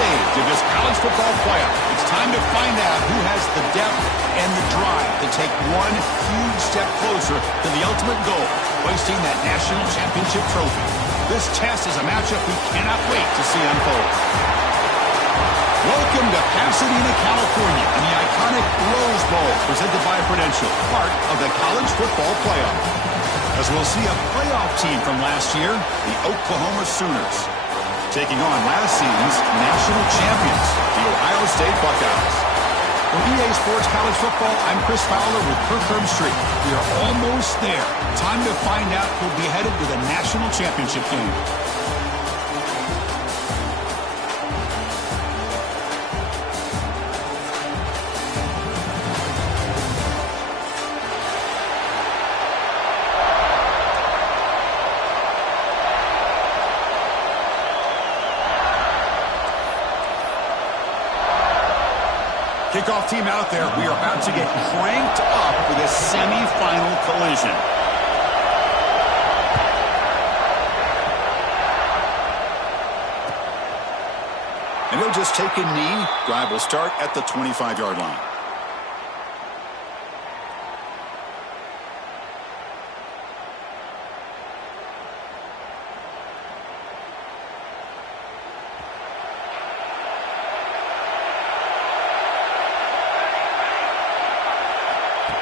stage of this college football playoff. It's time to find out who has the depth and the drive to take one huge step closer to the ultimate goal, hoisting that national championship trophy. This test is a matchup we cannot wait to see unfold. Welcome to Pasadena, California, and the iconic Rose Bowl presented by Prudential, part of the college football playoff. As we'll see a playoff team from last year, the Oklahoma Sooners, taking on last season's national champions, the Ohio State Buckeyes. For EA Sports College Football, I'm Chris Fowler with Kirk Herbstreit. We are almost there. Time to find out who'll be headed to the national championship game. Kickoff team out there. We are about to get cranked up for this semifinal collision. And he'll just take a knee. Drive will start at the 25-yard line.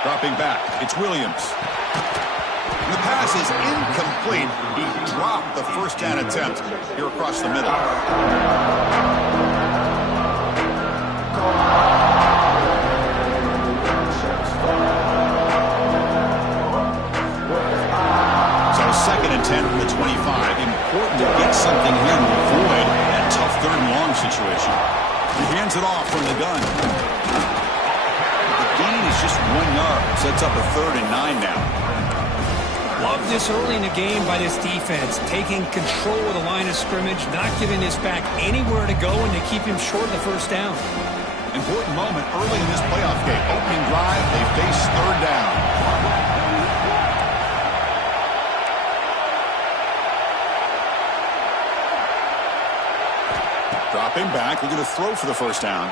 Dropping back, it's Williams. The pass is incomplete. He dropped the first down attempt here across the middle. So 2nd and 10 from the 25. Important to get something here to avoid that tough 3rd and long situation. He hands it off from the gun. Is just 1 yard. Sets up a 3rd and 9 now. Love this early in the game by this defense. Taking control of the line of scrimmage, not giving this back anywhere to go, and they keep him short of the first down. Important moment early in this playoff game. Opening drive, they face 3rd down. Dropping back, looking to throw for the first down.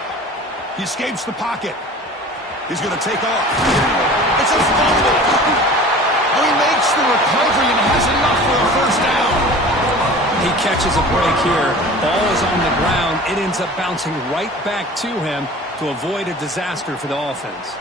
He escapes the pocket. He's going to take off. It's a fumble. Oh, he makes the recovery and has enough for a first down. He catches a break here. Ball is on the ground. It ends up bouncing right back to him to avoid a disaster for the offense.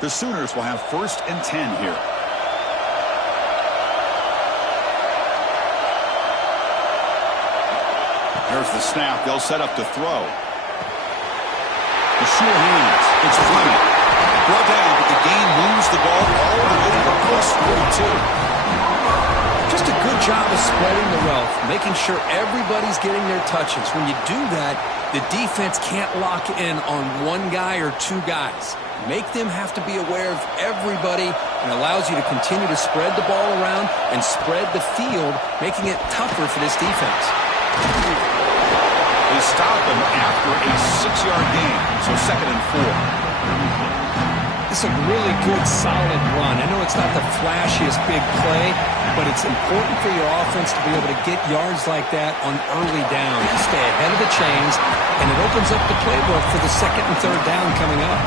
The Sooners will have 1st and 10 here. There's the snap. They'll set up to throw. The sure hands. It's Fleming. Brought down, but the gain moves the ball all the way to the +42. Just a good job of spreading the wealth, making sure everybody's getting their touches. When you do that, the defense can't lock in on one guy or 2 guys. Make them have to be aware of everybody, and allows you to continue to spread the ball around and spread the field, making it tougher for this defense. They stop him after a 6-yard gain, so 2nd and 4. This is a really good, solid run. I know it's not the flashiest big play, but it's important for your offense to be able to get yards like that on early down. You stay ahead of the chains, and it opens up the playbook for the 2nd and 3rd down coming up.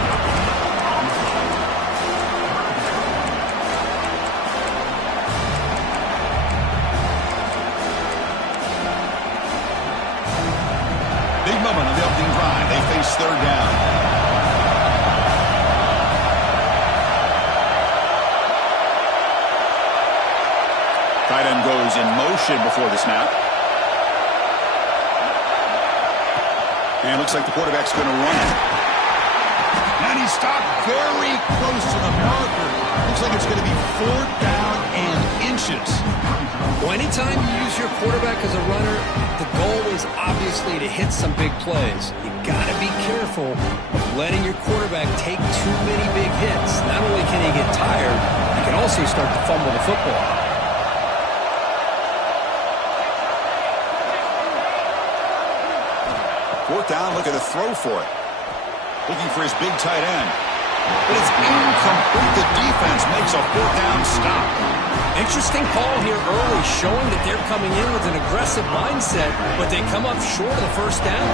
Big moment on the opening drive. They face 3rd down. Tight end goes in motion before the snap. And looks like the quarterback's going to run it. And he stopped very close to the marker. Looks like it's going to be 4th down and inches. Well, anytime you use your quarterback as a runner, the goal is obviously to hit some big plays. You got to be careful of letting your quarterback take too many big hits. Not only can he get tired, he can also start to fumble the football. 4th down, looking to throw for it. Looking for his big tight end. But it's incomplete. The defense makes a fourth down stop. Interesting call here early, showing that they're coming in with an aggressive mindset, but they come up short of the first down.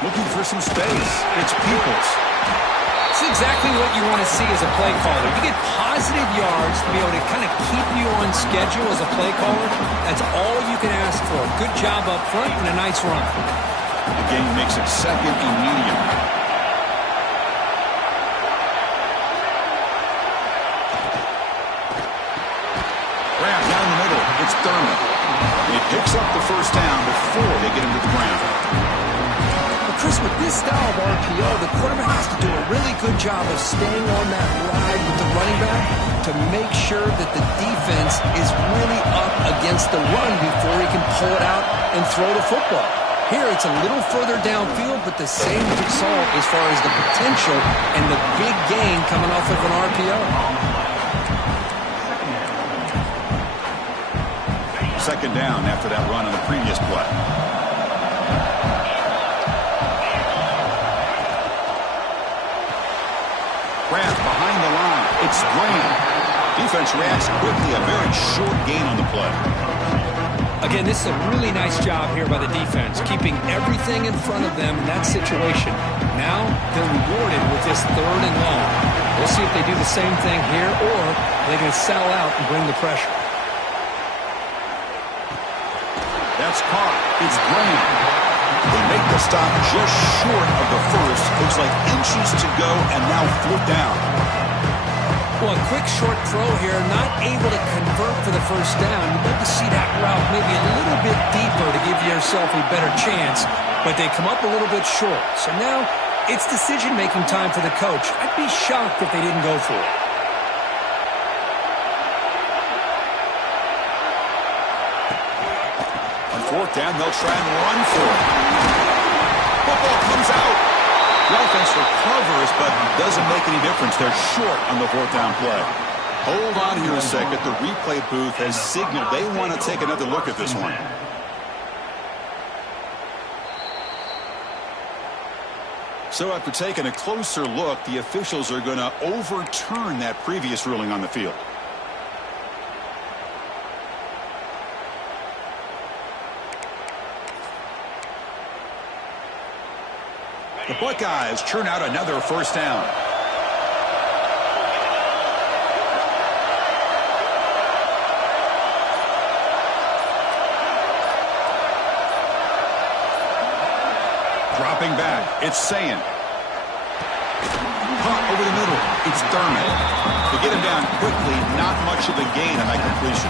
Looking for some space. It's Peoples. It's exactly what you want to see as a play caller. You get positive yards to be able to kind of keep you on schedule as a play caller. That's all you can ask for. Good job up front and a nice run. The game makes it second and medium. Grab down the middle. It's Thurman. It picks up the first down before they get him to the ground. Chris, with this style of RPO, the quarterback has to do a really good job of staying on that ride with the running back to make sure that the defense is really up against the run before he can pull it out and throw the football. Here, it's a little further downfield, but the same result as far as the potential and the big gain coming off of an RPO. Second down after that run on the previous play. Kraft behind the line. It's Graham. Defense reacts quickly. A very short gain on the play. Again, this is a really nice job here by the defense, keeping everything in front of them in that situation. Now they're rewarded with this third and long. We'll see if they do the same thing here, or they're going to settle out and bring the pressure. That's caught. It's Graham. They make the stop just short of the first. Looks like inches to go, and now fourth down. Well, a quick short throw here, not able to convert for the first down. You'd love to see that route maybe a little bit deeper to give yourself a better chance, but they come up a little bit short. So now it's decision-making time for the coach. I'd be shocked if they didn't go for it. On fourth down, they'll try and run for it. Football comes out. The offense recovers, but doesn't make any difference. They're short on the fourth down play. Hold on here a second. The replay booth has signaled they want to take another look at this one. So after taking a closer look, the officials are going to overturn that previous ruling on the field. The Buckeyes churn out another first down. Dropping back, it's Sayin. Caught over the middle, it's Thurman. To get him down quickly, not much of a gain on that completion.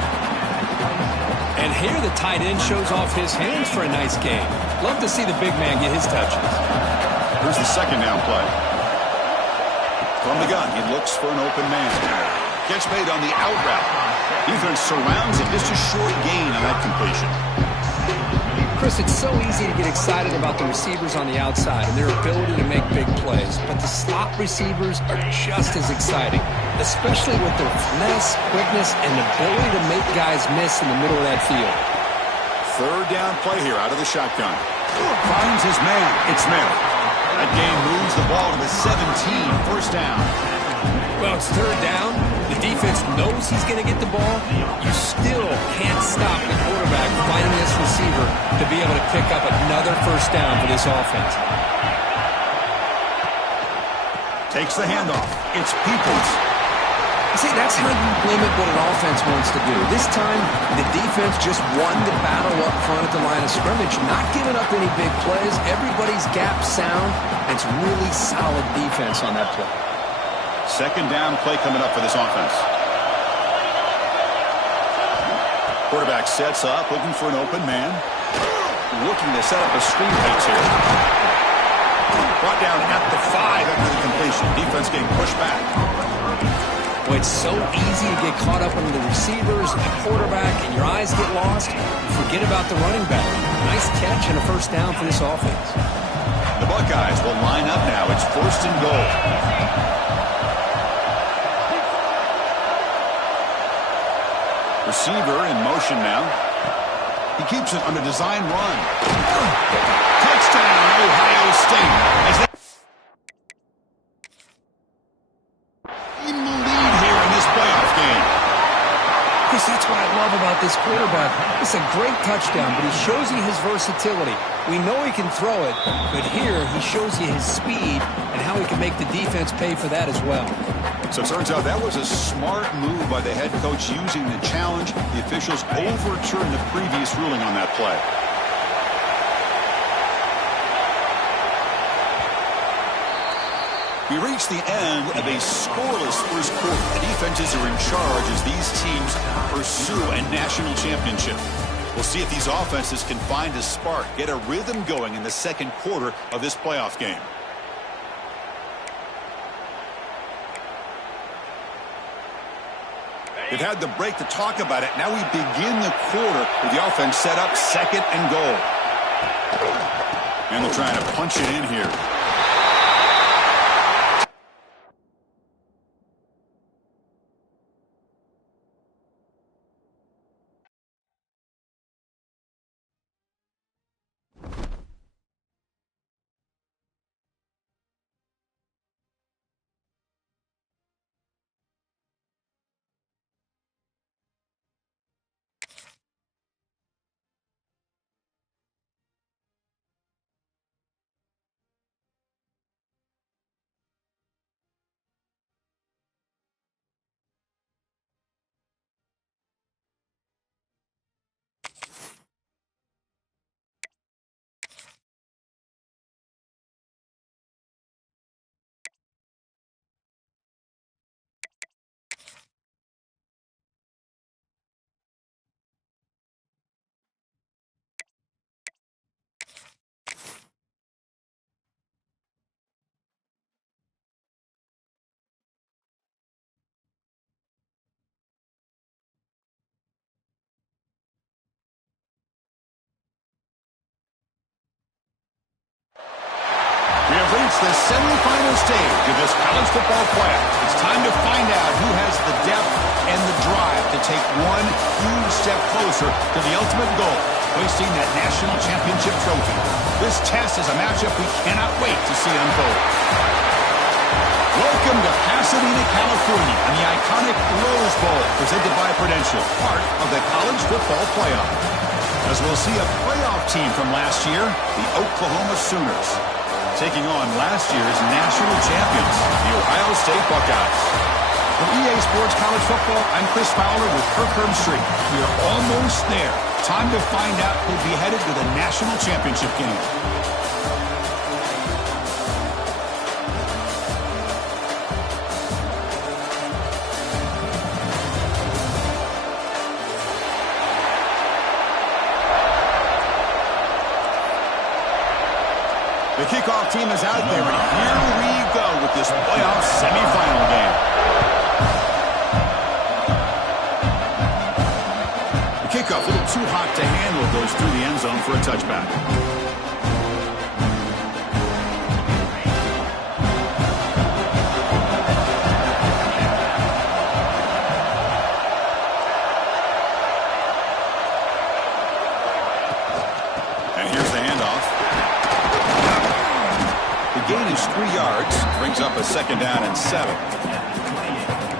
And here the tight end shows off his hands for a nice game. Love to see the big man get his touches. Here's the second down play. From the gun, he looks for an open man. Catch made on the out route. Defense surrounds him. Just a short gain on that completion. Chris, it's so easy to get excited about the receivers on the outside and their ability to make big plays, but the slot receivers are just as exciting, especially with their finesse, quickness, and ability to make guys miss in the middle of that field. Third down play here out of the shotgun. Finds his man. It's Smith. That game moves the ball to the 17, first down. Well, it's third down. The defense knows he's going to get the ball. You still can't stop the quarterback finding this receiver to be able to pick up another first down for this offense. Takes the handoff. It's Peoples. See, that's how you limit what an offense wants to do. This time, the defense just won the battle up front at the line of scrimmage, not giving up any big plays. Everybody's gap sound. It's really solid defense on that play. Second down play coming up for this offense. Quarterback sets up, looking for an open man. Looking to set up a screen pass here. Brought down at the 5 after the completion. Defense getting pushed back. Well, it's so easy to get caught up in the receivers and the quarterback, and your eyes get lost. You forget about the running back. Nice catch and a first down for this offense. The Buckeyes will line up now. It's first and goal. Receiver in motion now. He keeps it on a design run. Touchdown, Ohio State. As they in the lead here in this playoff game. Chris, that's what I love about this quarterback. It's a great touchdown, but he shows you his versatility. We know he can throw it, but here he shows you his speed and how he can make the defense pay for that as well. So it turns out that was a smart move by the head coach using the challenge. The officials overturned the previous ruling on that play. We reach the end of a scoreless first quarter. The defenses are in charge as these teams pursue a national championship. We'll see if these offenses can find a spark, get a rhythm going in the second quarter of this playoff game. They've had the break to talk about it. Now we begin the quarter with the offense set up, second and goal. And they're trying to punch it in here. We have reached the semifinal stage of this college football playoff. It's time to find out who has the depth and the drive to take one huge step closer to the ultimate goal, hoisting that national championship trophy. This test is a matchup we cannot wait to see unfold. Welcome to Pasadena, California, and the iconic Rose Bowl, presented by Prudential, part of the college football playoff. As we'll see a playoff team from last year, the Oklahoma Sooners, taking on last year's national champions, the Ohio State Buckeyes. From EA Sports College Football, I'm Chris Fowler with Kirk Herbstreit. We are almost there. Time to find out who'll be headed to the national championship game. The kickoff team is out there, and here we go with this playoff semifinal game. The kickoff, a little too hot to handle, goes through the end zone for a touchback. And here's the handoff. Gain is 3 yards, brings up a second down and 7.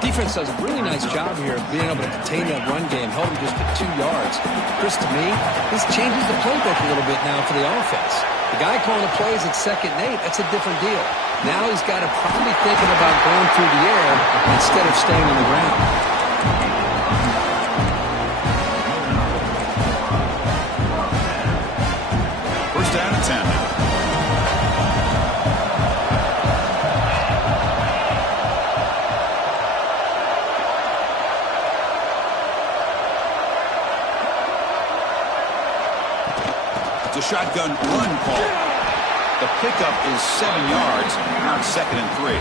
Defense does a really nice job here of being able to contain that run game, held him just to 2 yards. Chris, to me, this changes the playbook a little bit now for the offense. The guy calling the plays at 2nd and 8, that's a different deal. Now he's got to probably thinking about going through the air instead of staying on the ground. First down and 10 now. It's a shotgun run call. The pickup is 7 yards, now 2nd and 3.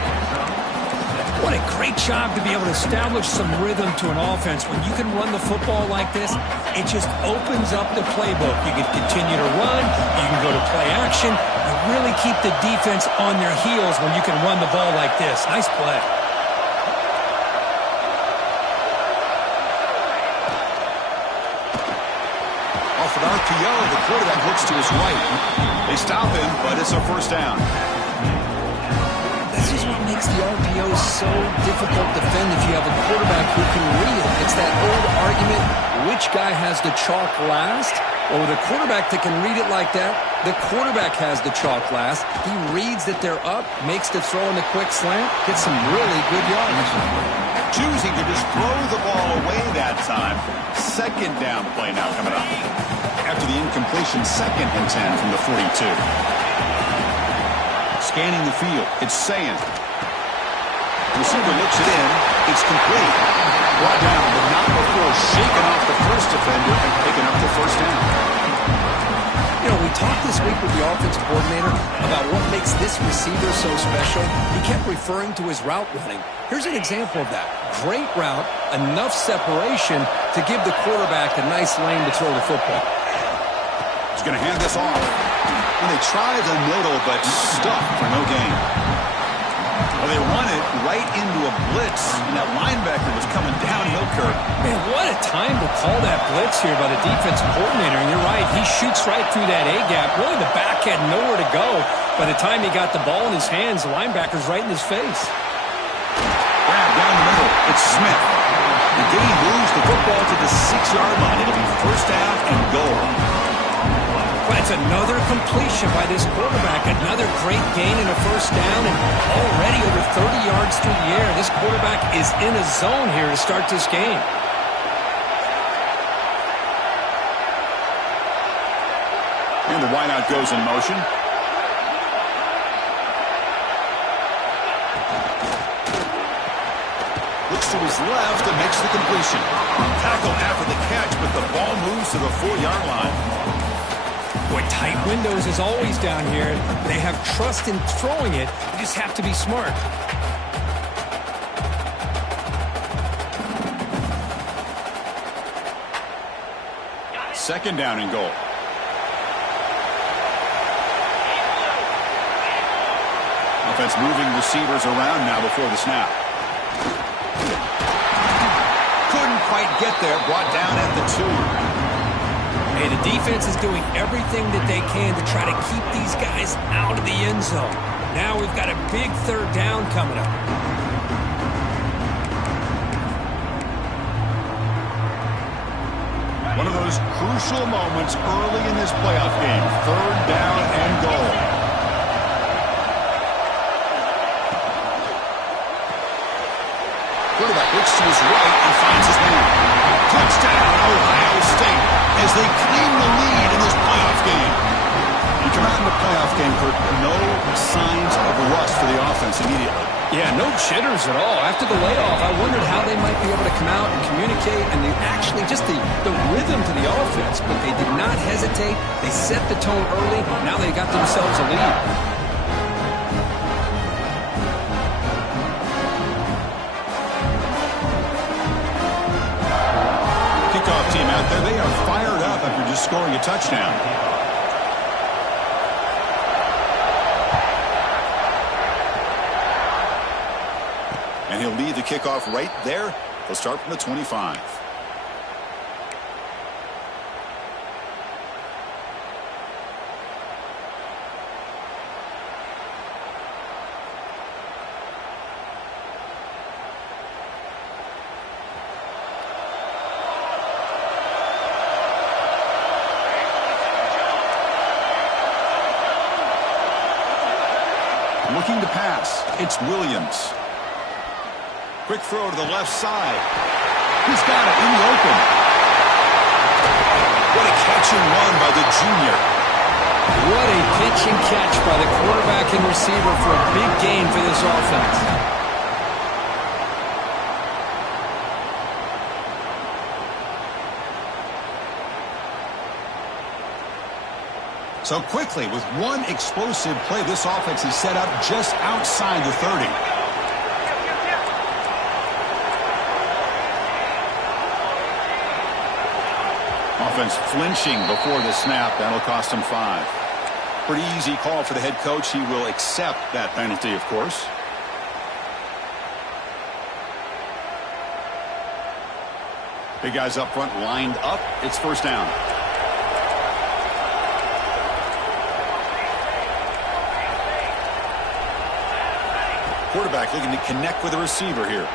What a great job to be able to establish some rhythm to an offense. When you can run the football like this, it just opens up the playbook. You can continue to run. You can go to play action. You really keep the defense on their heels when you can run the ball like this. Nice play. RPO, the quarterback looks to his right. They stop him, but it's a first down. This is what makes the RPO so difficult to defend if you have a quarterback who can read it. It's that old argument, which guy has the chalk last? Well, with a quarterback that can read it like that, the quarterback has the chalk last. He reads that they're up, makes the throw in the quick slant, gets some really good yards. Choosing to just throw the ball away that time. Second down play now coming up. After the incompletion, 2nd and 10 from the 42. Scanning the field, it's Saying. The receiver looks it in. It's complete. Brought down, but not before shaking off the first defender and picking up the first down. You know, we talked this week with the offensive coordinator about what makes this receiver so special. He kept referring to his route running. Here's an example of that. Great route, enough separation to give the quarterback a nice lane to throw the football. He's going to hand this off. And they try the middle, but stuck for no gain. Well, they run it right into a blitz, and that linebacker was coming downhill, Kirk. Man, what a time to call that blitz here by the defensive coordinator. And you're right, he shoots right through that A-gap. Really, the back had nowhere to go. By the time he got the ball in his hands, the linebacker's right in his face. Grab down the middle. It's Smith. The game moves the football to the 6-yard line. It'll be first down and goal. That's another completion by this quarterback. Another great gain in a first down, and already over 30 yards through the air. This quarterback is in a zone here to start this game. And the wideout goes in motion. Looks to his left and makes the completion. Tackle after the catch, but the ball moves to the 4-yard line. Boy, tight windows as always down here. They have trust in throwing it. You just have to be smart. Second down and goal. Offense moving receivers around now before the snap. Couldn't quite get there. Brought down at the 2. Hey, the defense is doing everything that they can to try to keep these guys out of the end zone. Now we've got a big third down coming up. One of those crucial moments early in this playoff game. Third down and goal. Quarterback looks to his right and finds his man. Touchdown, Ohio State, as they claim the lead in this playoff game. You come out in the playoff game, Kurt, no signs of rust for the offense immediately. Yeah, no jitters at all. After the layoff, I wondered how they might be able to come out and communicate, and they actually just the rhythm to the offense, but they did not hesitate. They set the tone early. Now they got themselves a lead. Team out there, they are fired up after just scoring a touchdown. And he'll lead the kickoff right there. They'll start from the 25. Looking to pass. It's Williams. Quick throw to the left side. He's got it in the open. What a catch and run by the junior. What a pitch and catch by the quarterback and receiver for a big gain for this offense. So quickly, with one explosive play, this offense is set up just outside the 30. Offense flinching before the snap. That'll cost him 5. Pretty easy call for the head coach. He will accept that penalty, of course. Big guys up front lined up. It's first down. quarterback looking to connect with a receiver here.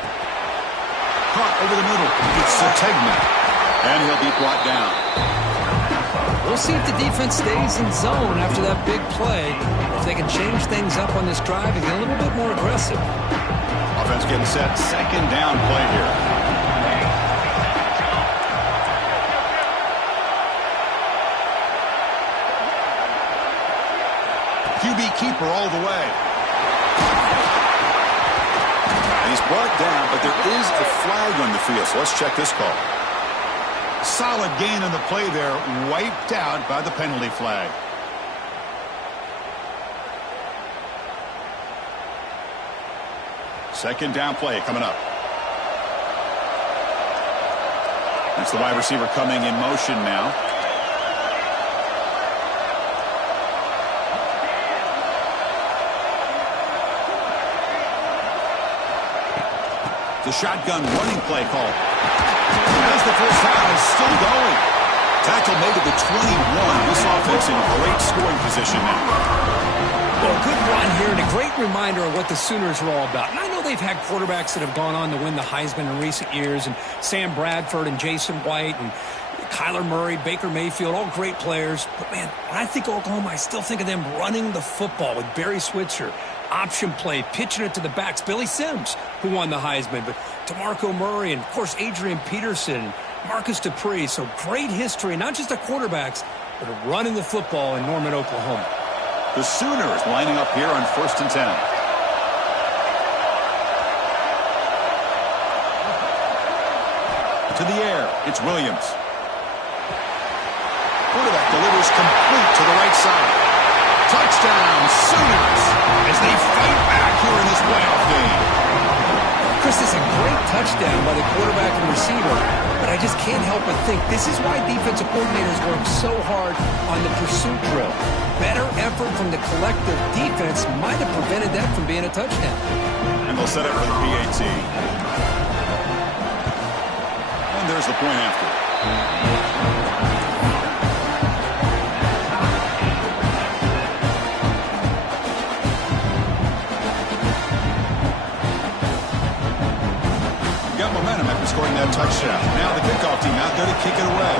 Caught over the middle. It's Sategna. And he'll be brought down. We'll see if the defense stays in zone after that big play. If they can change things up on this drive and get a little bit more aggressive. Offense getting set. Second down play here. QB keeper all the way. And he's brought down, but there is a flag on the field, so let's check this call. Solid gain on the play there, wiped out by the penalty flag. Second down play coming up. That's the wide receiver coming in motion now. The shotgun running play call. As the first down is still going. Tackle made to the 21. This offense in great scoring position now. Well, a good run here and a great reminder of what the Sooners are all about. And I know they've had quarterbacks that have gone on to win the Heisman in recent years, and Sam Bradford and Jason White and Kyler Murray, Baker Mayfield, all great players. But, man, when I think Oklahoma, I still think of them running the football with Barry Switzer. Option play, pitching it to the backs. Billy Sims, who won the Heisman, but DeMarco Murray and, of course, Adrian Peterson, Marcus Dupree. So great history, not just of quarterbacks, but of running the football in Norman, Oklahoma. The Sooners lining up here on 1st and 10. To the air, it's Williams. Quarterback delivers complete to the right side. Touchdown, Sooners, as they fight back here in this playoff game. Chris, this is a great touchdown by the quarterback and receiver, but I just can't help but think this is why defensive coordinators work so hard on the pursuit drill. Better effort from the collective defense might have prevented that from being a touchdown. And they'll set it for the PAT. And there's the point after. Got momentum after scoring that touchdown. Now the kickoff team out there to kick it away.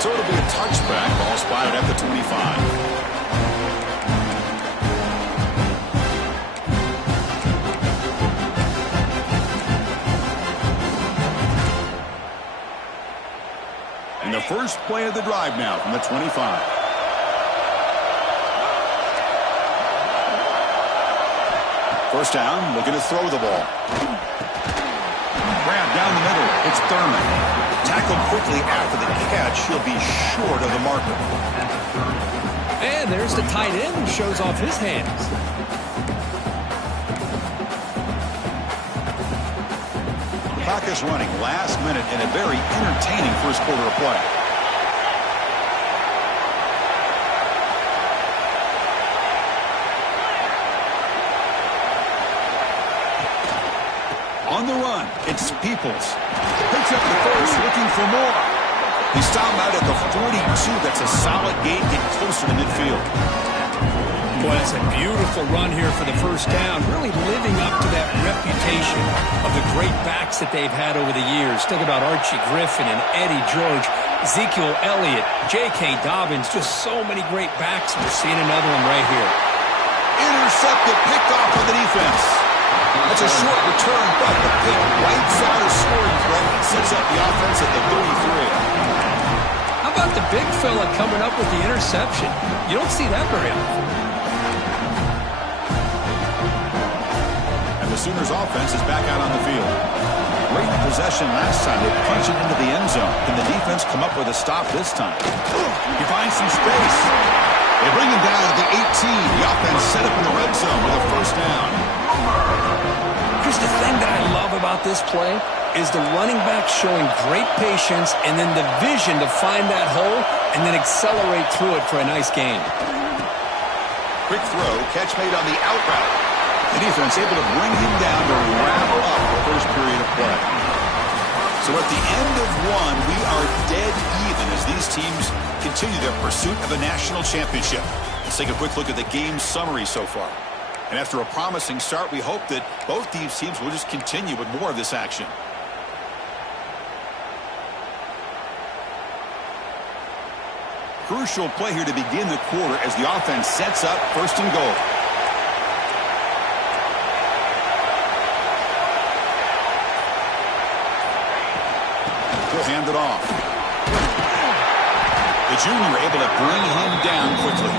So it'll be a touchback. Ball spotted at the 25. And the first play of the drive now from the 25. First down, looking to throw the ball. Grab down the middle. It's Thurman. Tackled quickly after the catch. He'll be short of the marker. And there's the tight end who shows off his hands. Clock is running last minute in a very entertaining first quarter of play. On the run, it's Peoples. Picks up the first, looking for more. He stopped out at the 42. That's a solid gain, getting closer to midfield. Boy, that's a beautiful run here for the first down. Really living up to that reputation of the great backs that they've had over the years. Think about Archie Griffin and Eddie George, Ezekiel Elliott, J.K. Dobbins. Just so many great backs. We're seeing another one right here. Intercepted, picked off by the defense. That's a short return, but the pick wipes out a scoring threat and sets up the offense at the 33. How about the big fella coming up with the interception? You don't see that very often. And the Sooners offense is back out on the field. Great possession last time. They punch it into the end zone. Can the defense come up with a stop this time? He finds some space. They bring him down at the 18. The offense set up in the red zone with a first down. Chris, the thing that I love about this play is the running back showing great patience and then the vision to find that hole and then accelerate through it for a nice gain. Quick throw, catch made on the out route. The defense able to bring him down to wrap up the first period of play. So at the end of one, we are dead even as these teams continue their pursuit of a national championship. Let's take a quick look at the game summary so far. And after a promising start, we hope that both these teams will just continue with more of this action. Crucial play here to begin the quarter as the offense sets up first and goal. He'll hand it off. The junior able to bring him down quickly.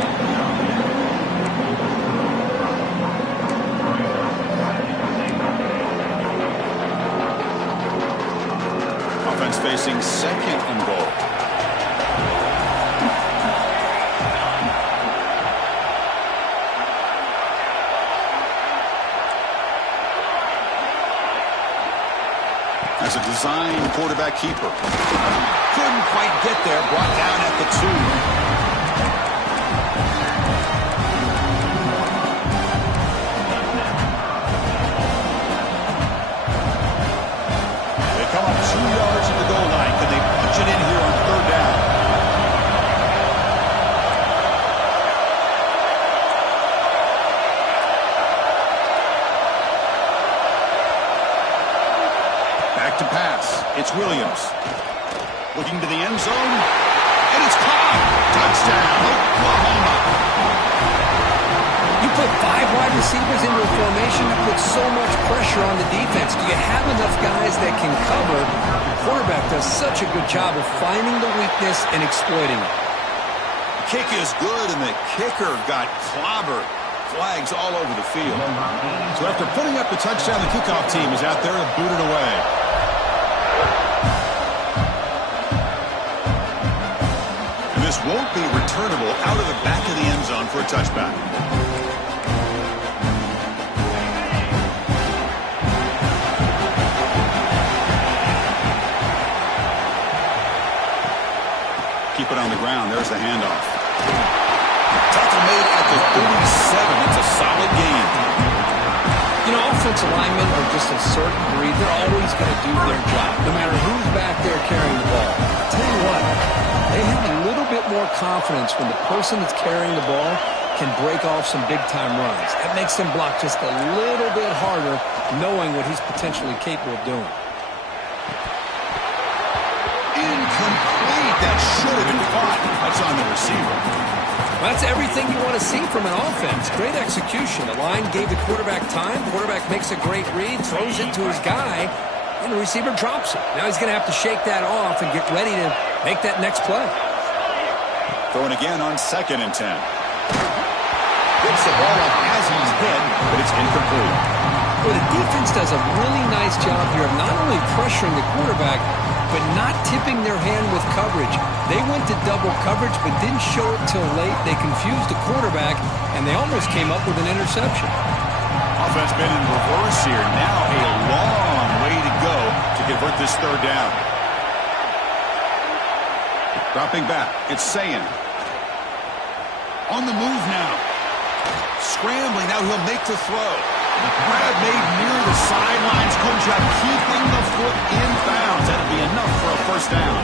Offense facing second and goal. As a design quarterback keeper. Couldn't quite get there. Brought down at the 2. They come up 2 yards at the goal line. Can they punch it in here on third down? To pass. It's Williams. Looking to the end zone. And it's caught. Touchdown, Oklahoma. You put 5 wide receivers into a formation that puts so much pressure on the defense. Do you have enough guys that can cover? The quarterback does such a good job of finding the weakness and exploiting it. Kick is good, and the kicker got clobbered. Flags all over the field. So after putting up the touchdown, the kickoff team is out there to boot it away. This won't be returnable out of the back of the end zone for a touchback. Keep it on the ground. There's the handoff. Tackle made at the 37. It's a solid gain. You know, offensive linemen are just a certain breed. They're always going to do their job, no matter who's back there carrying the ball. I'll tell you what, they have a little bit more confidence when the person that's carrying the ball can break off some big-time runs. That makes them block just a little bit harder, knowing what he's potentially capable of doing. Incomplete. That should have been caught. That's on the receiver. Well, that's everything you want to see from an offense. Great execution. The line gave the quarterback time. Quarterback makes a great read, throws it to his guy, and the receiver drops it. Now he's going to have to shake that off and get ready to make that next play. Throwing again on 2nd and 10. Gets the ball up as he's hit, but it's incomplete. Well, the defense does a really nice job here of not only pressuring the quarterback, but not tipping their hand with coverage. They went to double coverage, but didn't show it till late. They confused the quarterback, and they almost came up with an interception. Offense been in reverse here. Now a long way to go to convert this third down. Dropping back, it's Sayan. On the move now. Scrambling, now he'll make the throw. Grab made near the sidelines. Good job keeping the foot in bounds. That'll be enough for a first down.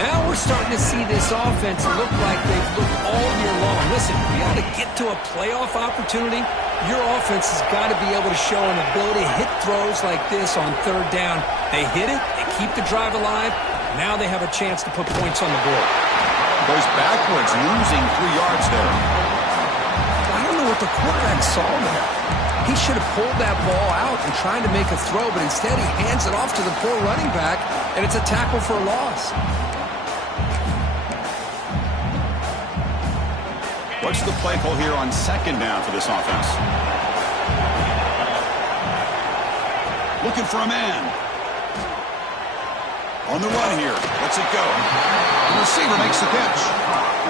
Now we're starting to see this offense look like they've looked all year long. Listen, you got to get to a playoff opportunity. Your offense has got to be able to show an ability to hit throws like this on third down. They hit it, they keep the drive alive. Now they have a chance to put points on the board. Goes backwards, losing 3 yards there. I don't know what the quarterback saw there. He should have pulled that ball out and tried to make a throw, but instead he hands it off to the poor running back, and it's a tackle for a loss. What's the play call here on 2nd down for this offense? Looking for a man. On the run here. Lets it go. The receiver makes the catch.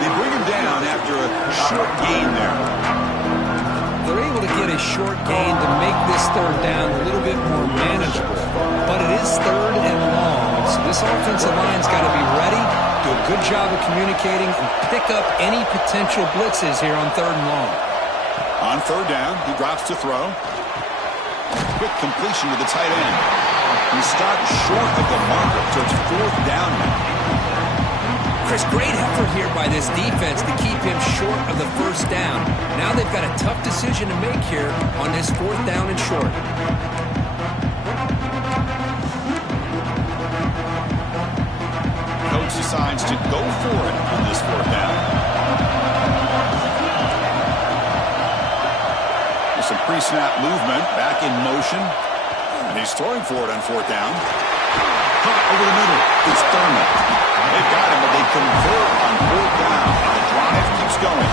They bring him down after a short gain there. They're able to get a short gain to make this third down a little bit more manageable. But it is 3rd and long, so this offensive line's got to be ready, do a good job of communicating, and pick up any potential blitzes here on 3rd and long. On 3rd down, he drops to throw. Quick completion to the tight end. He stopped short of the marker, so it's 4th down now. Chris, great effort here by this defense to keep him short of the 1st down. Now they've got a tough decision to make here on this 4th down and short. Coach decides to go for it on this 4th down. With some pre-snap movement, back in motion. And he's throwing for it on 4th down. Caught over the middle. It's Thurman. They've got him, but they convert on 4th down. And the drive keeps going.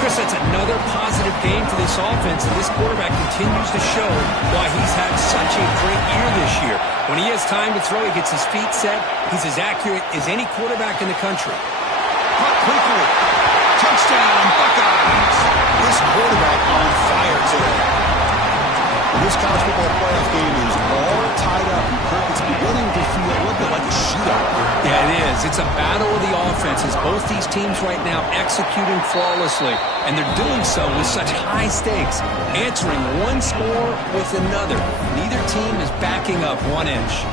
Chris, that's another positive game for this offense, and this quarterback continues to show why he's had such a great year this year. When he has time to throw, he gets his feet set. He's as accurate as any quarterback in the country. Caught quickly. Touchdown, Buckeyes. This quarterback on fire today. This college football playoff game is all tied up, and Kirk, it's beginning to feel a little bit like a shootout. Yeah, it is. It's a battle of the offenses. Both these teams right now executing flawlessly, and they're doing so with such high stakes, answering one score with another. Neither team is backing up 1 inch.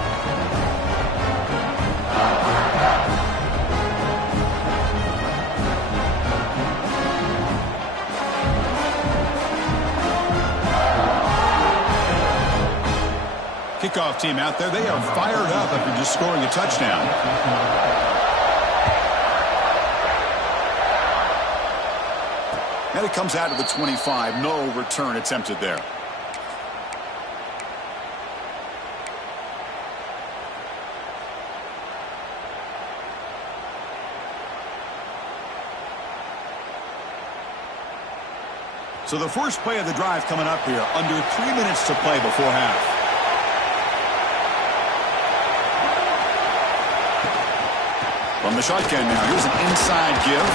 Kickoff team out there, they are fired up after just scoring a touchdown. And it comes out of the 25. No return attempted there. So the first play of the drive coming up here, under 3 minutes to play before half. From the shotgun now, here's an inside give.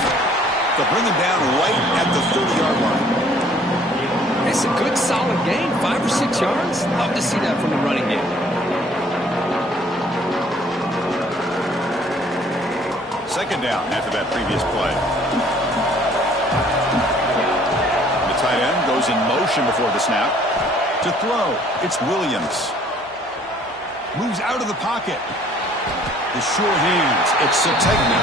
They'll bring him down right at the 30-yard line. It's a good, solid game. 5 or 6 yards. Love to see that from the running game. Second down after that previous play. The tight end goes in motion before the snap. To throw, it's Williams. Moves out of the pocket. The sure hands, it's Sategna.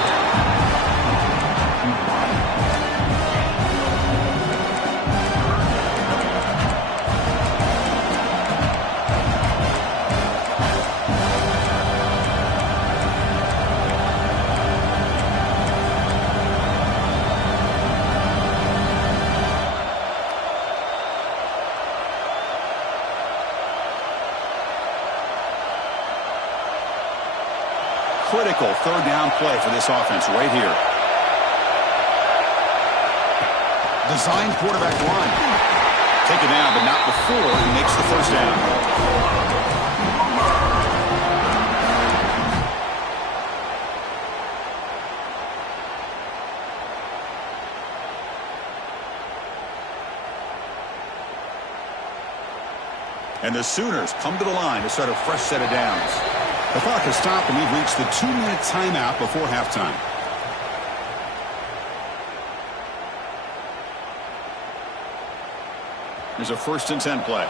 Critical 3rd down play for this offense right here. Designed quarterback run. Take it down, but not before he makes the 1st down. And the Sooners come to the line to start a fresh set of downs. The clock has stopped, and we've reached the 2-minute timeout before halftime. There's a 1st and 10 play.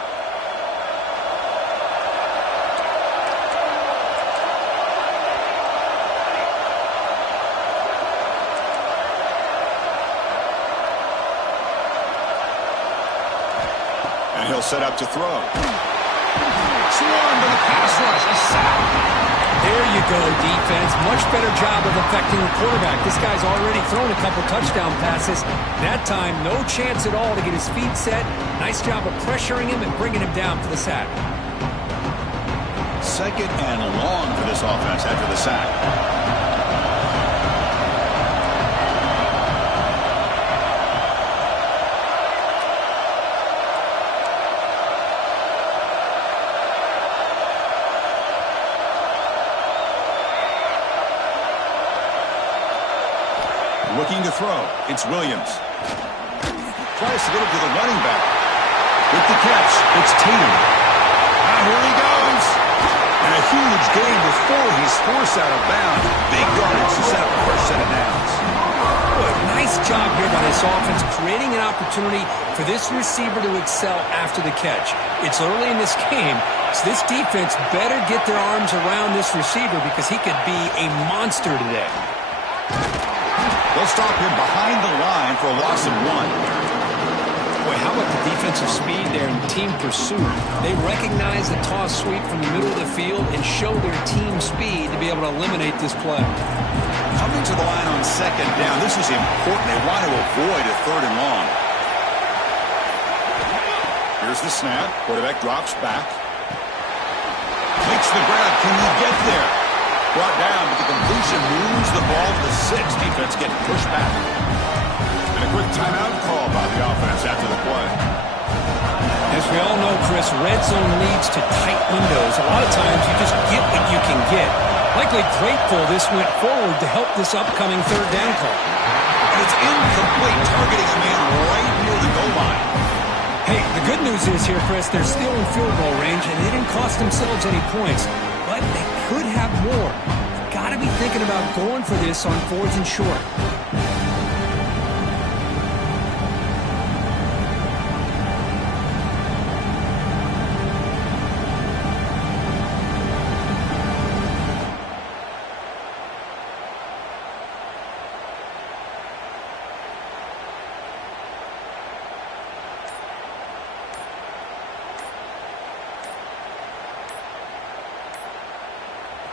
And he'll set up to throw. Swarmed by the pass rush. A sack. There you go, defense. Much better job of affecting the quarterback. This guy's already thrown a couple touchdown passes. That time, no chance at all to get his feet set. Nice job of pressuring him and bringing him down for the sack. 2nd and long for this offense after the sack. Looking to throw. It's Williams. Tries to get it to the running back. With the catch, it's Tatum. Now here he goes. And a huge gain before he's forced out of bounds. Big yardage to set up the first set of downs. good. Nice job here by this offense, creating an opportunity for this receiver to excel after the catch. It's early in this game, so this defense better get their arms around this receiver because he could be a monster today. They'll stop him behind the line for a loss of 1. Boy, how about the defensive speed there and team pursuit? They recognize the toss sweep from the middle of the field and show their team speed to be able to eliminate this play. Coming to the line on second down, this is important. They want to avoid a 3rd and long. Here's the snap. Quarterback drops back. Makes the grab. Can he get there? Brought down, but the completion moves the ball to the 6. Defense getting pushed back. And a quick timeout call by the offense after the play. As we all know, Chris, red zone leads to tight windows. A lot of times you just get what you can get. Likely grateful this went forward to help this upcoming 3rd down call. And it's incomplete, targeting a man right near the goal line. Hey, the good news is here, Chris, they're still in field goal range, and they didn't cost themselves any points. But they could have more. Got to be thinking about going for this on 4th and short.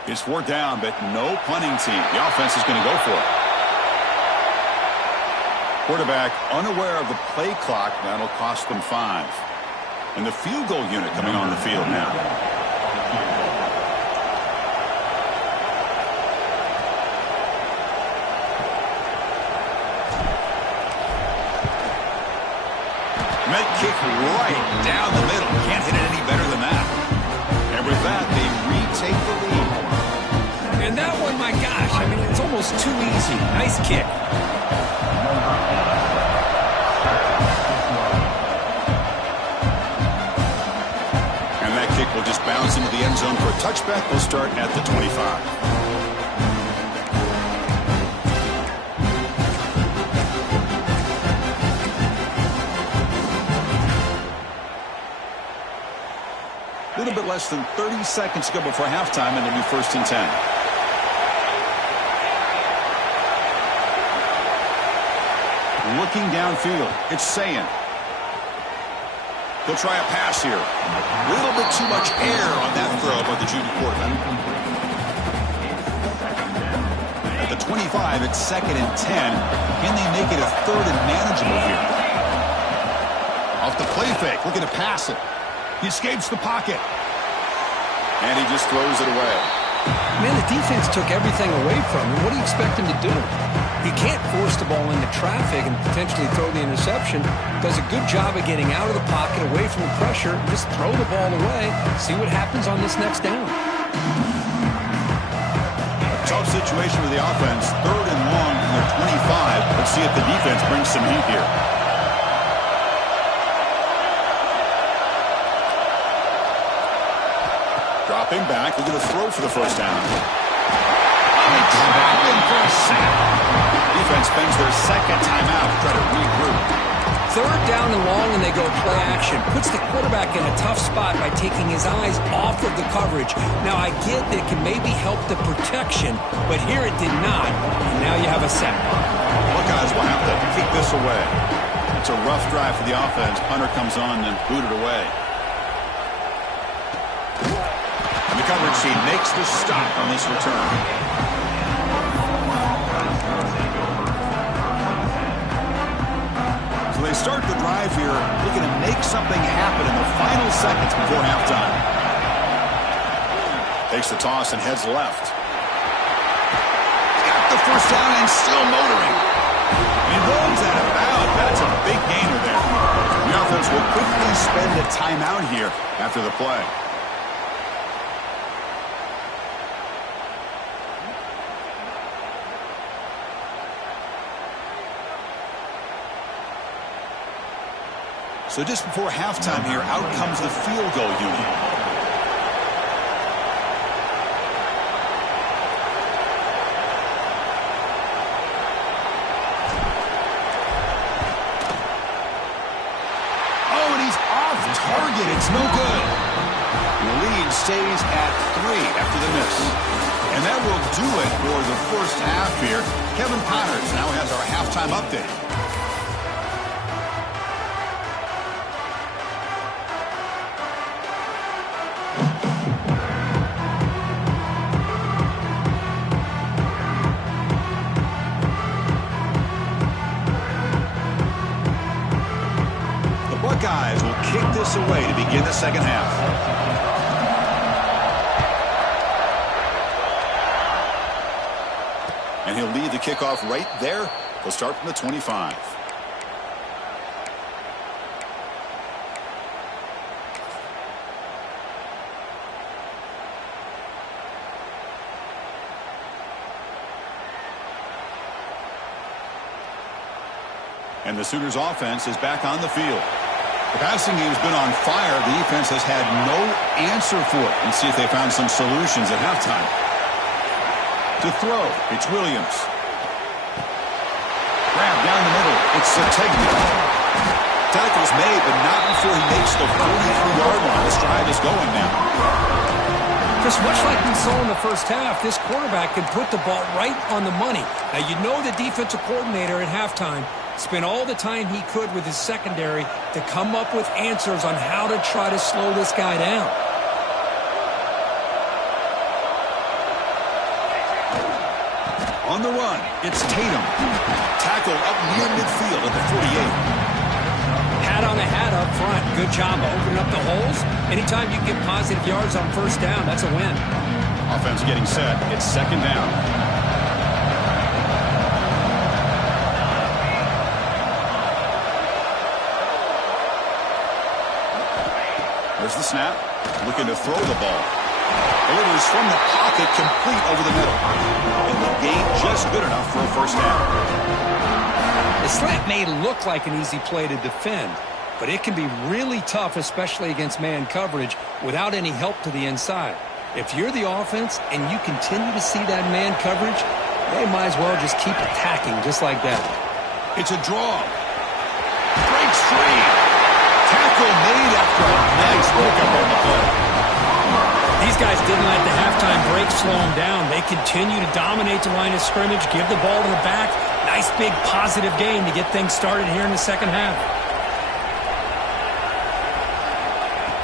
It's 4th down, but no punting team. The offense is going to go for it. Quarterback unaware of the play clock. That'll cost them 5. And the field goal unit coming on the field now. Met kick right down the middle. Can't hit it any better than that. And with that, they retake the lead. And that one, my gosh, I mean, it's almost too easy. Nice kick. And that kick will just bounce into the end zone for a touchback. They'll start at the 25. A little bit less than 30 seconds to go before halftime, and it'll be 1st and 10. Looking downfield, it's Sayin. He'll try a pass here. A little bit too much air on that throw by the junior quarterback. At the 25, it's 2nd and 10. Can they make it a 3rd and manageable here? Off the play fake, looking to pass it. He escapes the pocket. And he just throws it away. Man, the defense took everything away from him. What do you expect him to do? He can't force the ball into traffic and potentially throw the interception. Does a good job of getting out of the pocket, away from the pressure, and just throw the ball away. See what happens on this next down. Tough situation with the offense. 3rd and long from their 25. Let's see if the defense brings some heat here. Dropping back, looking to throw for the 1st down. Trapped him for a sack. Defense spends their 2nd timeout to try to regroup. 3rd down and long, and they go play action. Puts the quarterback in a tough spot by taking his eyes off of the coverage. Now, I get that it can maybe help the protection, but here it did not. And now you have a sack. Buckeyes will have to kick this away. It's a rough drive for the offense. Hunter comes on and booted away. The coverage team makes the stop on this return. So they start the drive here, looking to make something happen in the final seconds before halftime. Takes the toss and heads left. Got the 1st down and still motoring. He rolls out of bounds. That's a big gainer there. The offense will quickly spend a timeout here after the play. So just before halftime here, out comes the field goal unit. It's no good. The lead stays at 3 after the miss. And that will do it for the first half here. Kevin Connors now has our halftime update. The Buckeyes will kick this away to begin the second half. And he'll lead the kickoff right there. He'll start from the 25. And the Sooners offense is back on the field. The passing game's been on fire. The defense has had no answer for it. And see if they found some solutions at halftime. To throw, it's Williams. Grab down the middle, it's Sategna. Tackle's made, but not before he makes the 43-yard line. This drive is going now. Just much like we saw in the first half, this quarterback can put the ball right on the money. Now, you know the defensive coordinator at halftime spent all the time he could with his secondary to come up with answers on how to try to slow this guy down. On the run, it's Tatum. Tackle up near midfield at the 48. Hat on the hat up front. Good job of opening up the holes. Anytime you get positive yards on first down, that's a win. Offense getting set. It's second down. There's the snap. Looking to throw the ball. Delivers from the pocket, complete over the middle. And the gain just good enough for a first down. The slant may look like an easy play to defend, but it can be really tough, especially against man coverage, without any help to the inside. If you're the offense and you continue to see that man coverage, they might as well just keep attacking just like that. It's a draw. Breaks free. Tackle made after a nice pickup on the play. These guys didn't let the halftime break slow them down. They continue to dominate the line of scrimmage, give the ball to the back. Nice big positive gain to get things started here in the second half.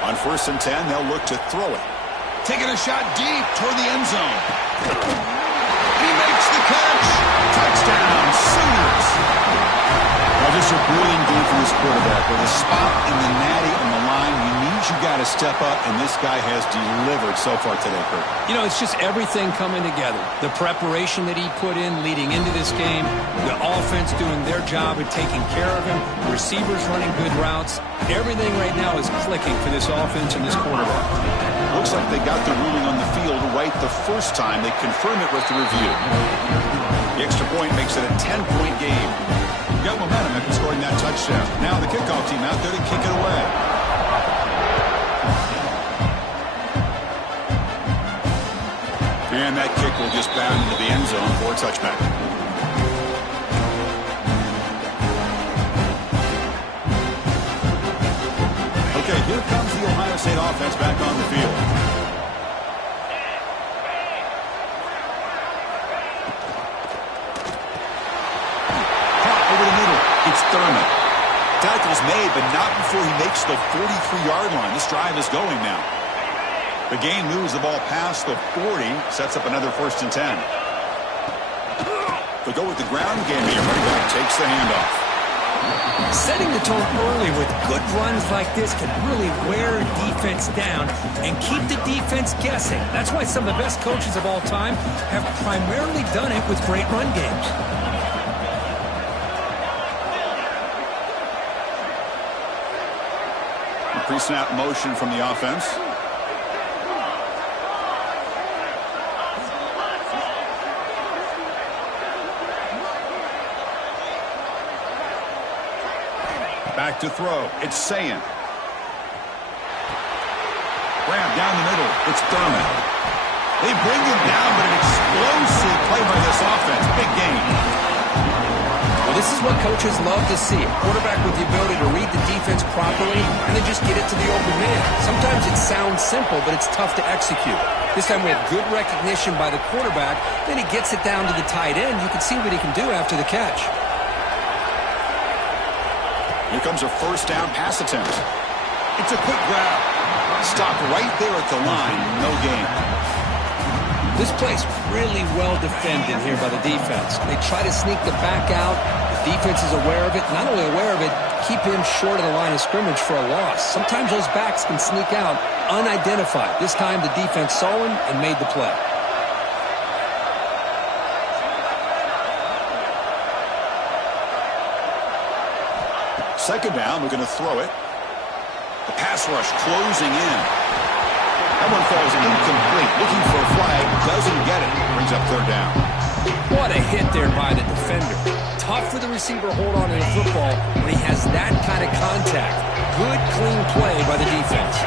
On 1st and 10, they'll look to throw it. Taking a shot deep toward the end zone. He makes the catch. Touchdown, Sooners. Well, just a brilliant game for this quarterback. With a spot in the natty on the line, you got to step up, and this guy has delivered so far today, Kurt. You know, it's just everything coming together. The preparation that he put in leading into this game, the offense doing their job of taking care of him, receivers running good routes. Everything right now is clicking for this offense and this quarterback. Looks like they got the ruling on the field right the first time. They confirm it with the review. The extra point makes it a 10-point game. Got momentum after scoring that touchdown. Now the kickoff team out there to kick it away. And that kick will just bound into the end zone for a touchback. Okay, here comes the Ohio State offense back on the field. Caught over the middle. It's Thurman. Tackle's made, but not before he makes the 43-yard line. This drive is going now. The gain moves the ball past the 40, sets up another 1st and 10. They go with the ground game here. Running back takes the handoff. Setting the tone early with good runs like this can really wear a defense down and keep the defense guessing. That's why some of the best coaches of all time have primarily done it with great run games. Pre-snap motion from the offense. Back to throw. It's Sayin. Grab down the middle. It's Thurman. They bring him down, but an explosive play by this offense. Big gain. The This is what coaches love to see. A quarterback with the ability to read the defense properly and then just get it to the open man. Sometimes it sounds simple, but it's tough to execute. This time we have good recognition by the quarterback. Then he gets it down to the tight end. You can see what he can do after the catch. Here comes a first down pass attempt. It's a quick grab. Stopped right there at the line. No gain. This play's really well defended here by the defense. They try to sneak the back out. The defense is aware of it. Not only aware of it, keep him short of the line of scrimmage for a loss. Sometimes those backs can sneak out unidentified. This time the defense saw him and made the play. Second down, we're going to throw it. The pass rush closing in. That one falls incomplete. Looking for a flag, doesn't get it. Brings up third down. What a hit there by the defender. Tough for the receiver to hold on to the football when he has that kind of contact. Good, clean play by the defense.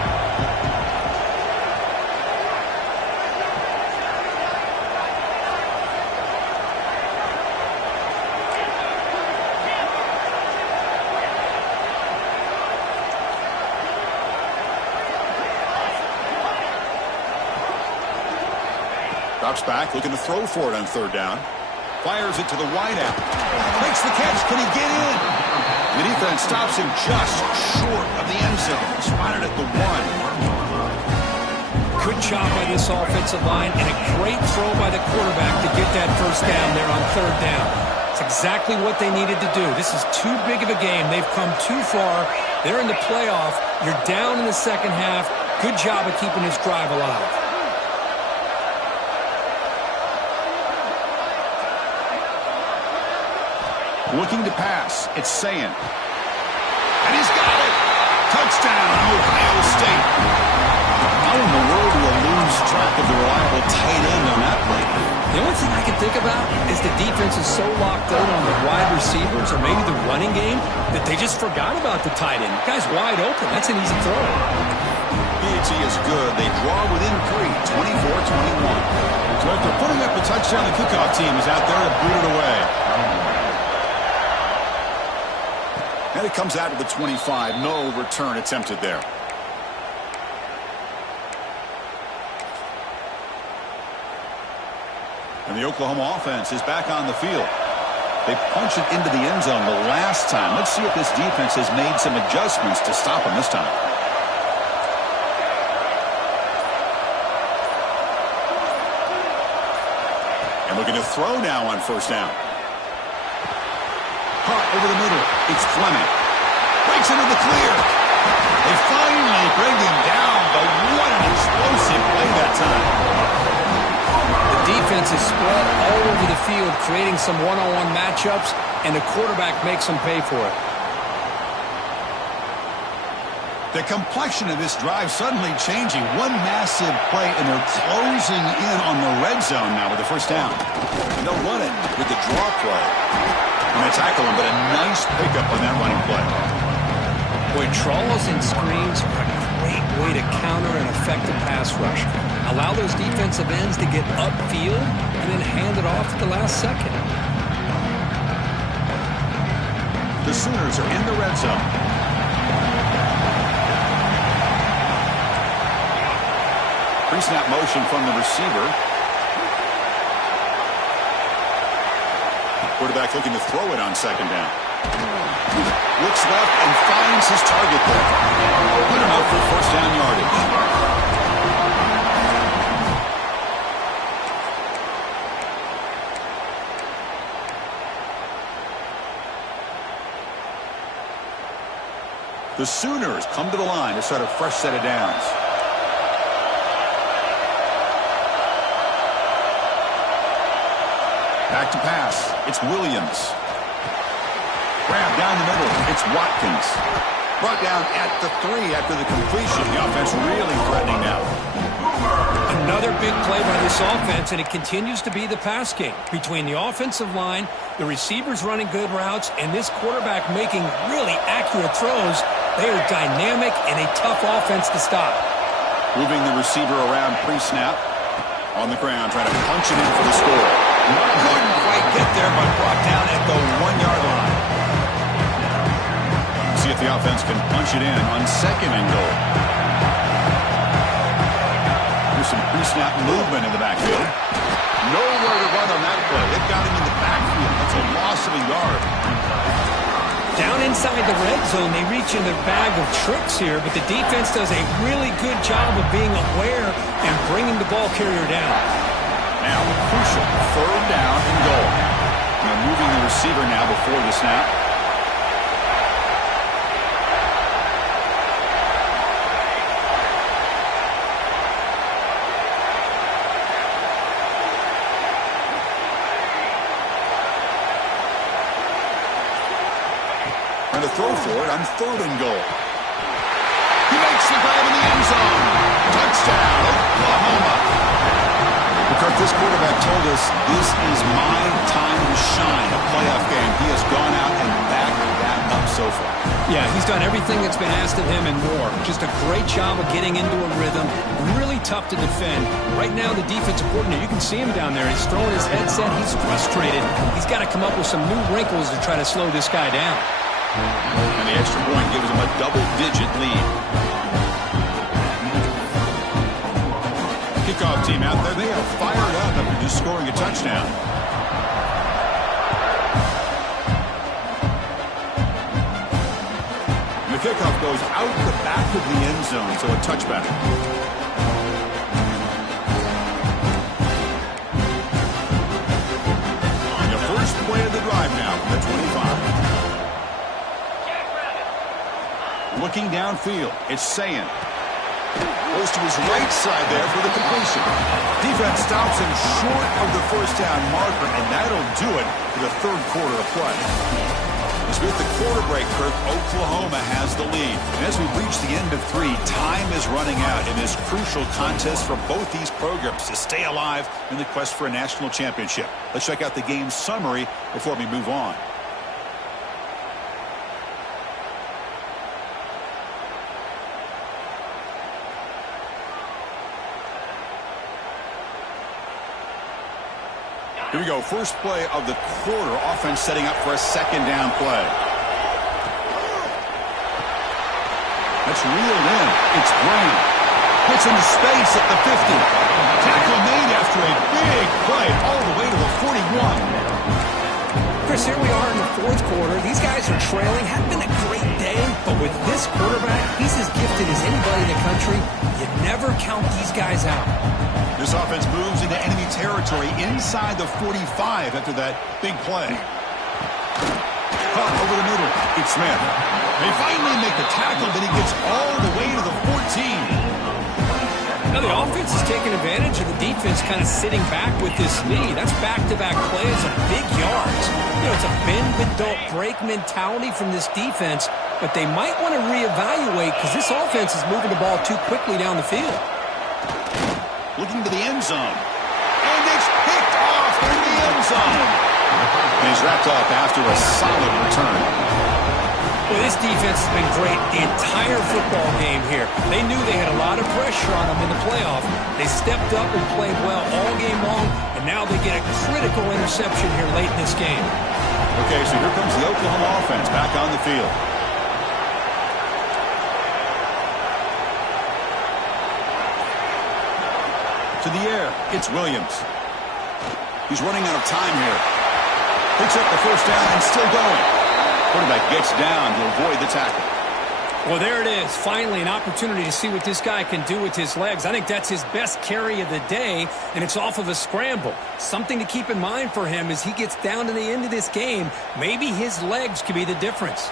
Drops back, looking to throw for it on third down. Fires it to the wideout. Makes the catch. Can he get in? The defense stops him just short of the end zone. Spotted at the 1. Good job by this offensive line and a great throw by the quarterback to get that first down there on third down. It's exactly what they needed to do. This is too big of a game. They've come too far. They're in the playoff. You're down in the second half. Good job of keeping this drive alive. Looking to pass. It's Sayin. And he's got it. Touchdown, Ohio State. How in the world do you lose track of the reliable tight end on that play? The only thing I can think about is the defense is so locked in on the wide receivers or maybe the running game that they just forgot about the tight end. The guy's wide open. That's an easy throw. PAT is good. They draw within 3, 24-21. So after putting up a touchdown, the kickoff team is out there to boot it away. And it comes out of the 25. No return attempted there. And the Oklahoma offense is back on the field. They punch it into the end zone the last time. Let's see if this defense has made some adjustments to stop them this time. And looking to throw now on first down. Caught over the middle. It's Fleming. Breaks into the clear. They finally bring him down, but what an explosive play that time. The defense is spread all over the field, creating some one-on-one matchups, and the quarterback makes them pay for it. The complexion of this drive suddenly changing. One massive play, and they're closing in on the red zone now with the first down. And they'll run it with the draw play. And they tackle him, but a nice pickup on that running play. Boy, trawls and screens are a great way to counter an effective pass rush. Allow those defensive ends to get upfield and then hand it off at the last second. The Sooners are in the red zone. Pre-snap motion from the receiver. Quarterback looking to throw it on second down. Looks left and finds his target there. Good enough for first down yardage. The Sooners come to the line to start a fresh set of downs. Back to pass. It's Williams. Grab down the middle. It's Watkins. Brought down at the 3 after the completion. The offense really threatening now. Another big play by this offense, and it continues to be the pass game. Between the offensive line, the receivers running good routes, and this quarterback making really accurate throws, they are dynamic and a tough offense to stop. Moving the receiver around pre-snap. On the ground, trying to punch it in for the score. Couldn't quite get there, but brought down at the 1-yard line. See if the offense can punch it in on 2nd and goal. Here's some pre-snap movement in the backfield. Nowhere to run on that play. They've got him in the backfield. That's a loss of a yard. Down inside the red zone, they reach in their bag of tricks here, but the defense does a really good job of being aware and bringing the ball carrier down. Now, crucial 3rd down and goal. Moving the receiver now before the snap. And to throw for it on 3rd and goal. He makes the grab in the end zone. Touchdown, Oklahoma. McCart, this quarterback told us this is my time to shine, a playoff game. He has gone out and backed that up so far. Yeah, he's done everything that's been asked of him and more. Just a great job of getting into a rhythm. Really tough to defend. Right now, the defensive coordinator, you can see him down there. He's throwing his headset. He's frustrated. He's got to come up with some new wrinkles to try to slow this guy down. And the extra point gives him a double-digit lead. Kickoff team out there. They are fired up after just scoring a touchdown. And the kickoff goes out the back of the end zone, so a touchback. And the first play of the drive now from the 25. Looking downfield, it's Sayin. Goes to his right side there for the completion. Defense stops him short of the 1st down marker, and that'll do it for the 3rd quarter of play. As with the quarter break, Kirk, Oklahoma has the lead. And as we reach the end of 3, time is running out in this crucial contest for both these programs to stay alive in the quest for a national championship. Let's check out the game summary before we move on. Here we go. First play of the quarter. Offense setting up for a 2nd down play. That's reeled in. It's Brown. Hits into space at the 50. Tackle made after a big play all the way to the 41. Chris, here we are in the 4th quarter. These guys are trailing. Hadn't been a great day, but with this quarterback, he's as gifted as anybody in the country. You never count these guys out. This offense moves into enemy territory inside the 45 after that big play. Caught over the middle. It's Smith. They finally make the tackle, but he gets all the way to the 14. Now the offense is taking advantage of the defense kind of sitting back with this lead. That's back-to-back plays of big yards. You know, it's a bend but don't break mentality from this defense, but they might want to reevaluate because this offense is moving the ball too quickly down the field. Looking to the end zone. And it's picked off in the end zone. And he's wrapped up after a solid return. Well, this defense has been great the entire football game here. They knew they had a lot of pressure on them in the playoff. They stepped up and played well all game long, and now they get a critical interception here late in this game. Okay, so here comes the Oklahoma offense back on the field. To the air, it's Williams. He's running out of time here. Picks up the 1st down and still going. Quarterback gets down to avoid the tackle. Well, there it is. Finally, an opportunity to see what this guy can do with his legs. I think that's his best carry of the day, and it's off of a scramble. Something to keep in mind for him as he gets down to the end of this game. Maybe his legs could be the difference.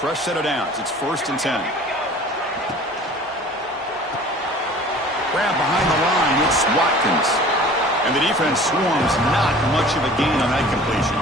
Fresh set of downs. It's 1st and 10. Grab behind the line. It's Watkins. And the defense swarms. Not much of a gain on that completion.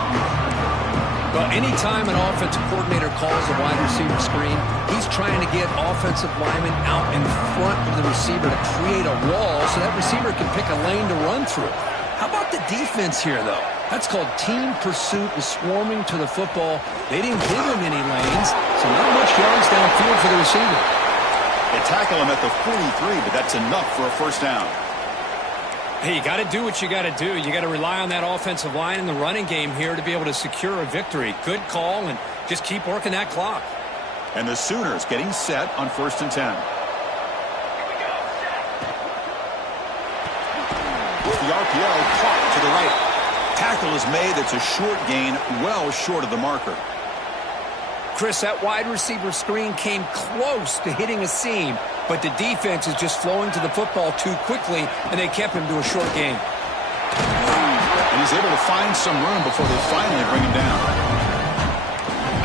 Well, anytime an offensive coordinator calls a wide receiver screen, he's trying to get offensive linemen out in front of the receiver to create a wall so that receiver can pick a lane to run through. How about the defense here, though? That's called team pursuit and swarming to the football. They didn't give him any lanes, so not much yards downfield for the receiver. They tackle him at the 43, but that's enough for a 1st down. Hey, you got to do what you got to do. You got to rely on that offensive line in the running game here to be able to secure a victory. Good call, and just keep working that clock. And the Sooners getting set on 1st and 10. With the RPO caught to the right. Tackle is made. It's a short gain, well short of the marker. Chris, that wide receiver screen came close to hitting a seam, but the defense is just flowing to the football too quickly, and they kept him to a short gain. And he's able to find some room before they finally bring him down.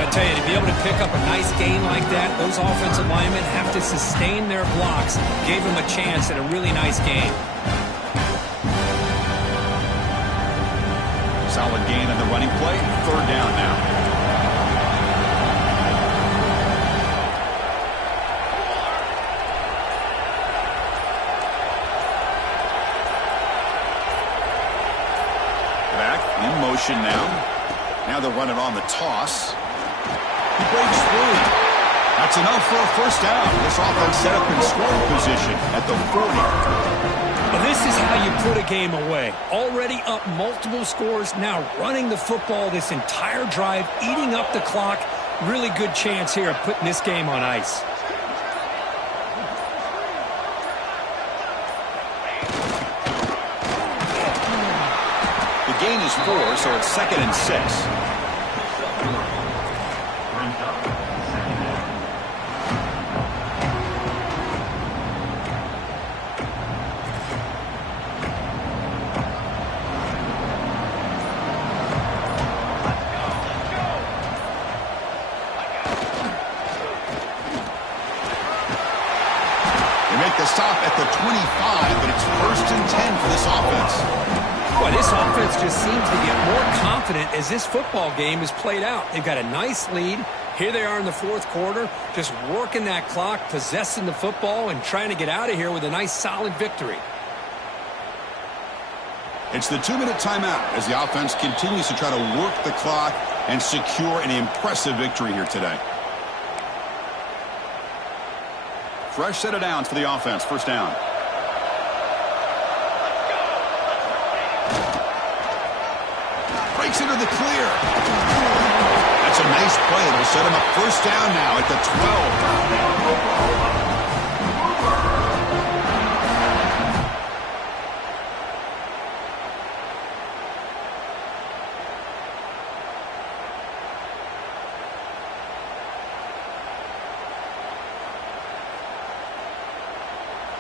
I tell you, to be able to pick up a nice gain like that, those offensive linemen have to sustain their blocks. Gave him a chance at a really nice gain. Solid gain on the running play. 3rd down now. In motion now. Now they're running on the toss. He breaks free. That's enough for a 1st down. This offense set up in scoring position at the 40. Well, this is how you put a game away. Already up multiple scores, now running the football this entire drive, eating up the clock. Really good chance here of putting this game on ice. Gain is 4, so it's 2nd and 6. They make the stop at the 25, but it's 1st and 10 for this offense. Boy, this offense just seems to get more confident as this football game is played out. They've got a nice lead. Here they are in the 4th quarter, just working that clock, possessing the football, and trying to get out of here with a nice, solid victory. It's the 2-minute timeout as the offense continues to try to work the clock and secure an impressive victory here today. Fresh set of downs for the offense. 1st down. Breaks into the clear. That's a nice play. It'll set him up 1st down now at the 12.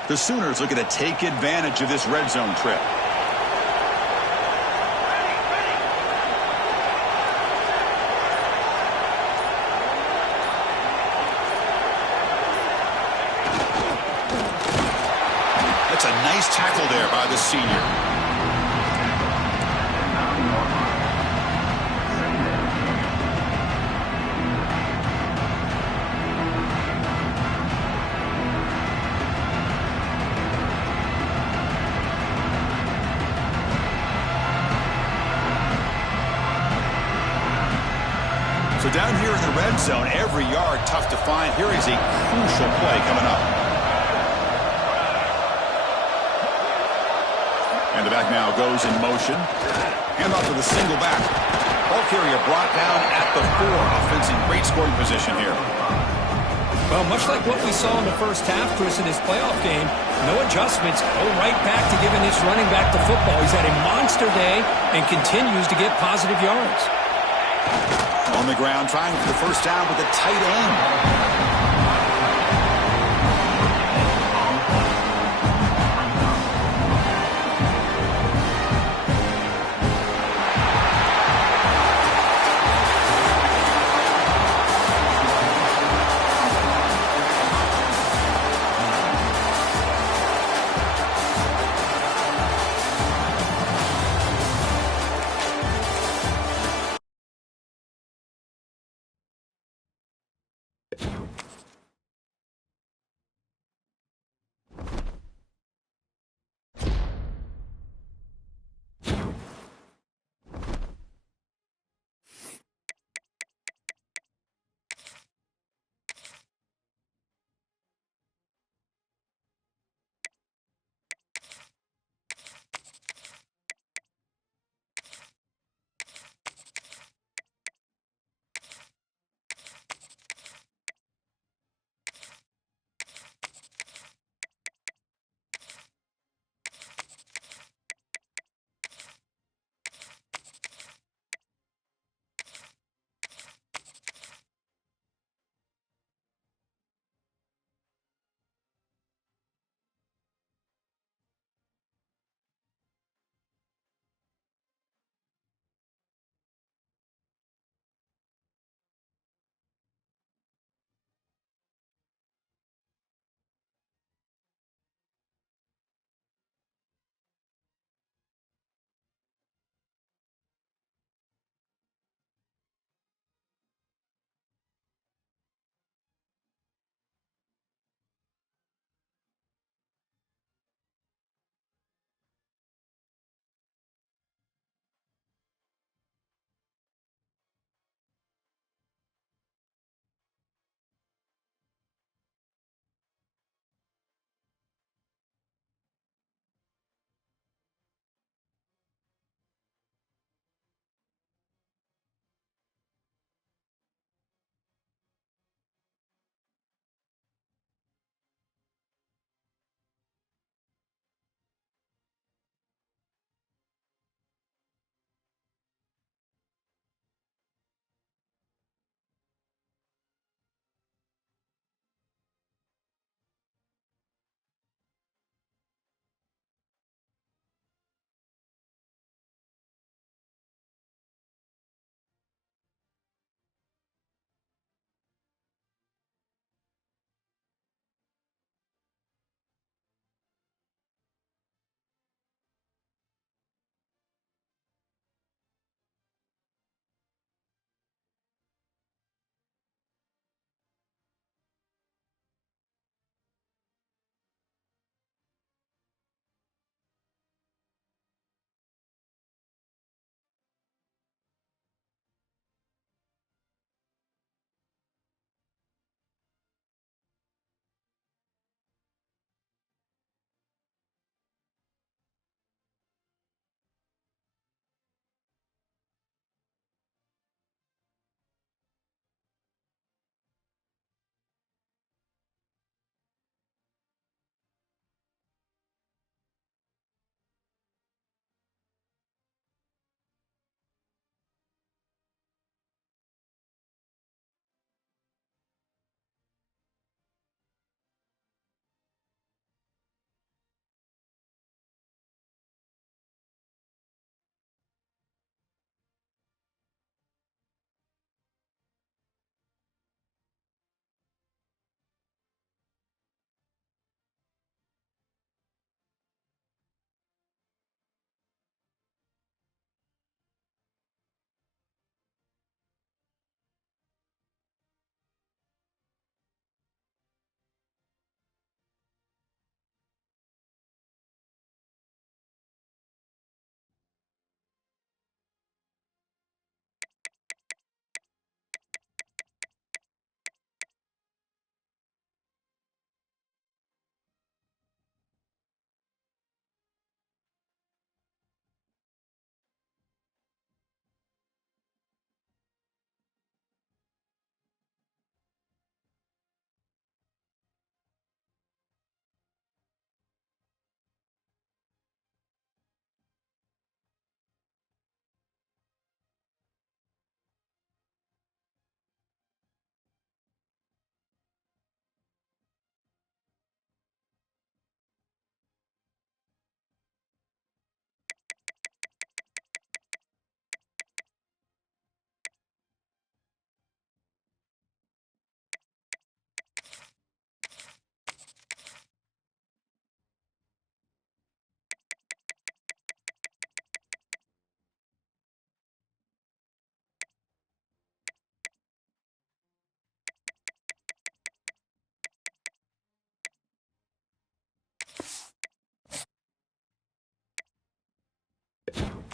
The Sooners looking to take advantage of this red zone trip. That's a nice tackle there by the senior. So down here in the red zone, every yard tough to find. Here is a crucial play coming up. And the back now goes in motion. Hand off to the single back. Ball carrier brought down at the 4. Offense in great scoring position here. Well, much like what we saw in the 1st half, Chris, in this playoff game, no adjustments. Go right back to giving this running back the football. He's had a monster day and continues to get positive yards. On the ground, trying for the 1st down with a tight end. it.